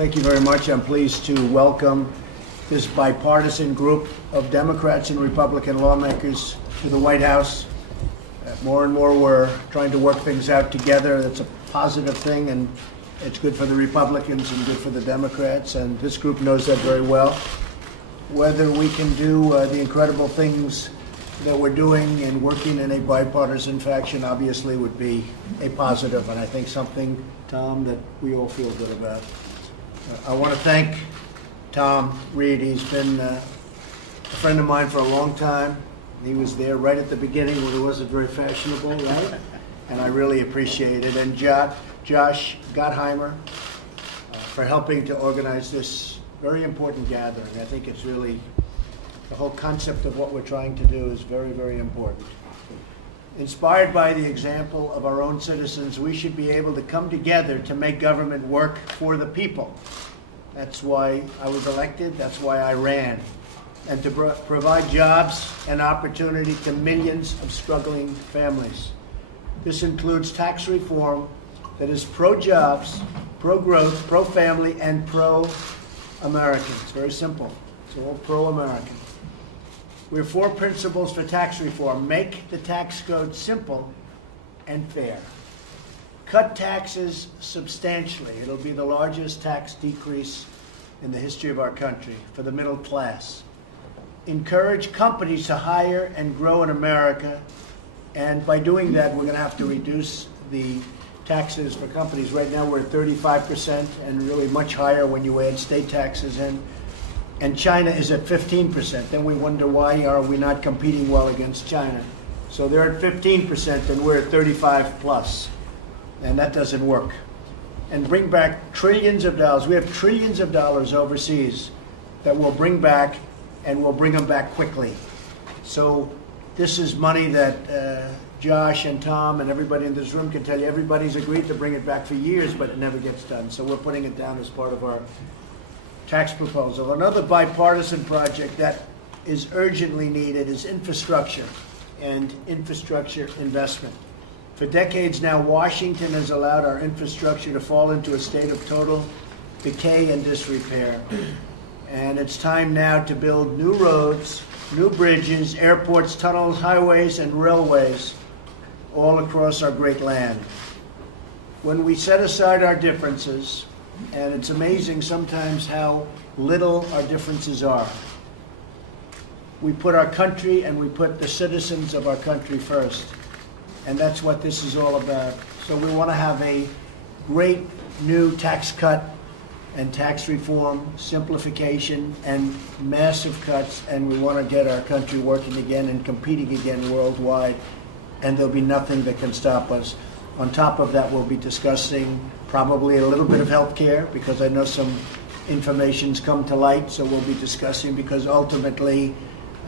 Thank you very much. I'm pleased to welcome this bipartisan group of Democrats and Republican lawmakers to the White House. More and more we're trying to work things out together. That's a positive thing, and it's good for the Republicans and good for the Democrats, and this group knows that very well. Whether we can do the incredible things that we're doing and working in a bipartisan fashion obviously would be a positive, and I think something, Tom, that we all feel good about. I want to thank Tom Reed. He's been a friend of mine for a long time. He was there right at the beginning when it wasn't very fashionable, right? And I really appreciate it. And Josh Gottheimer for helping to organize this very important gathering. I think it's really, the whole concept of what we're trying to do is very, very important. Inspired by the example of our own citizens, we should be able to come together to make government work for the people. That's why I was elected, that's why I ran. And to provide jobs and opportunity to millions of struggling families. This includes tax reform that is pro-jobs, pro-growth, pro-family, and pro-American. It's very simple. It's all pro-American. We have four principles for tax reform. Make the tax code simple and fair. Cut taxes substantially. It'll be the largest tax decrease in the history of our country for the middle class. Encourage companies to hire and grow in America, and by doing that, we're going to have to reduce the taxes for companies. Right now, we're at 35%, and really much higher when you add state taxes in. And China is at 15%. Then we wonder, why are we not competing well against China? So they're at 15%, and we're at 35 plus. And that doesn't work. And bring back trillions of dollars. We have trillions of dollars overseas that we'll bring back, and we'll bring them back quickly. So this is money that Josh and Tom and everybody in this room can tell you, everybody's agreed to bring it back for years, but it never gets done. So we're putting it down as part of our tax proposal. Another bipartisan project that is urgently needed is infrastructure and infrastructure investment. For decades now, Washington has allowed our infrastructure to fall into a state of total decay and disrepair. And it's time now to build new roads, new bridges, airports, tunnels, highways, and railways all across our great land. When we set aside our differences, and it's amazing sometimes how little our differences are, we put our country and we put the citizens of our country first. And that's what this is all about. So we want to have a great new tax cut and tax reform, simplification, and massive cuts, and we want to get our country working again and competing again worldwide, and there'll be nothing that can stop us. On top of that, we'll be discussing probably a little bit of health care, because I know some information's come to light, so we'll be discussing, because ultimately,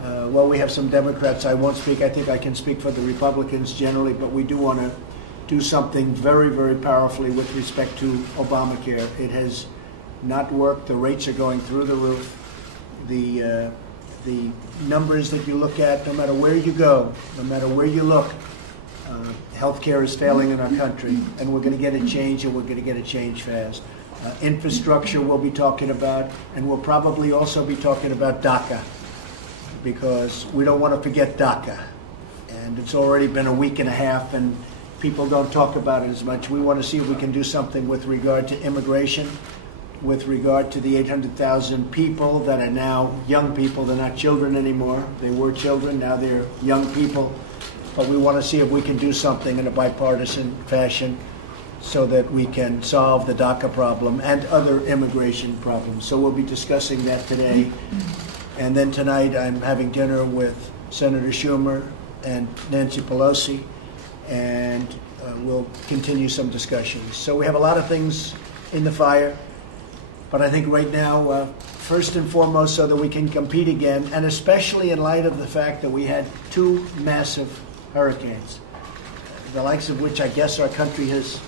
well, we have some Democrats. I won't speak. I think I can speak for the Republicans generally, but we do want to do something very, very powerfully with respect to Obamacare. It has not worked. The rates are going through the roof. The numbers that you look at, no matter where you go, no matter where you look, healthcare is failing in our country, and we're going to get it changed, and we're going to get it changed fast. Infrastructure we'll be talking about, and we'll probably also be talking about DACA, because we don't want to forget DACA. And it's already been a week and a half, and people don't talk about it as much. We want to see if we can do something with regard to immigration, with regard to the 800,000 people that are now young people. They're not children anymore. They were children, now they're young people. But we want to see if we can do something in a bipartisan fashion so that we can solve the DACA problem and other immigration problems. So we'll be discussing that today. And then tonight I'm having dinner with Senator Schumer and Nancy Pelosi, and we'll continue some discussions. So we have a lot of things in the fire. But I think right now, first and foremost, so that we can compete again, and especially in light of the fact that we had two massive hurricanes, the likes of which I guess our country has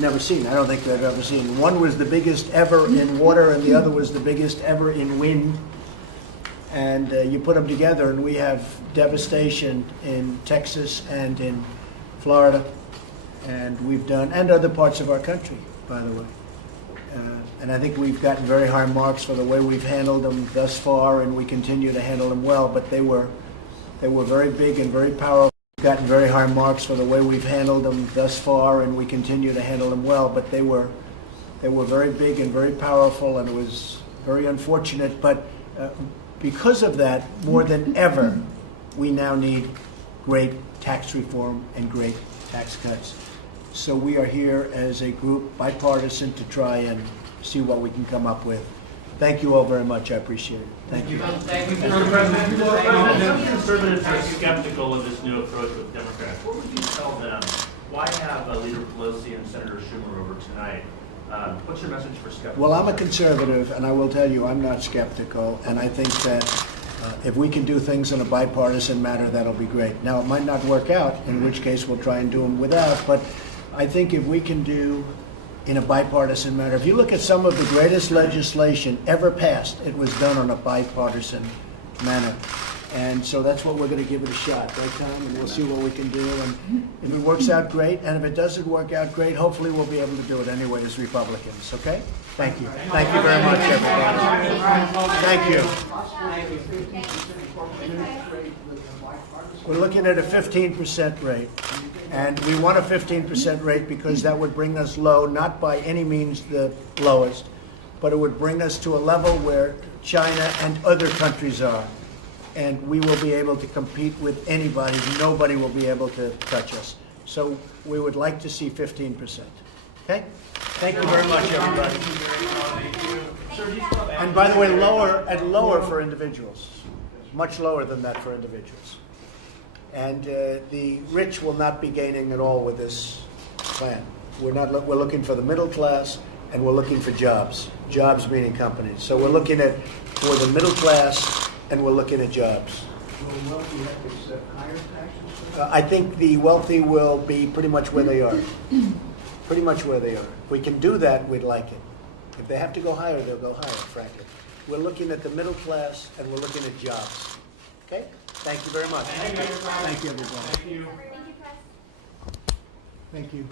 never seen. I don't think they've ever seen. One was the biggest ever in water, and the other was the biggest ever in wind. And you put them together, and we have devastation in Texas and in Florida, and we've done, and other parts of our country, by the way. And I think we've gotten very high marks for the way we've handled them thus far, and we continue to handle them well. But they were very big and very powerful. We've gotten very high marks for the way we've handled them thus far, and we continue to handle them well. But they were very big and very powerful, and it was very unfortunate. But because of that, more than ever, we now need great tax reform and great tax cuts. So we are here as a group, bipartisan, to try and see what we can come up with. Thank you all very much. I appreciate it. Thank you. Thank you, Mr. President. Some conservatives are skeptical of this new approach with Democrats. What would you tell them? Why have Leader Pelosi and Senator Schumer over tonight? What's your message for skeptics? Well, I'm a conservative, and I will tell you I'm not skeptical, and I think that if we can do things in a bipartisan manner, that'll be great. Now, it might not work out, in which case we'll try and do them without, but I think if we can do in a bipartisan manner, if you look at some of the greatest legislation ever passed, it was done on a bipartisan manner. And so that's what we're going to give it a shot, right, Tom? And we'll see what we can do. And if it works out, great. And if it doesn't work out, great. Hopefully we'll be able to do it anyway as Republicans, okay? Thank you. Thank you very much, everybody. Thank you. We're looking at a 15% rate. And we want a 15% rate because that would bring us low, not by any means the lowest, but it would bring us to a level where China and other countries are. And we will be able to compete with anybody. Nobody will be able to touch us. So we would like to see 15%. Okay? Thank you very much, everybody. And by the way, lower for individuals. Much lower than that for individuals. And the rich will not be gaining at all with this plan. We're looking for the middle class, and we're looking for jobs. Jobs meaning companies. So we're looking at for the middle class, and we're looking at jobs. Will wealthy have to accept higher taxes? I think the wealthy will be pretty much where they are. Pretty much where they are. If we can do that, we'd like it. If they have to go higher, they'll go higher, frankly. We're looking at the middle class, and we're looking at jobs. Okay? Thank you very much. Thank you, everybody. Thank you, everybody. Thank you. Thank you.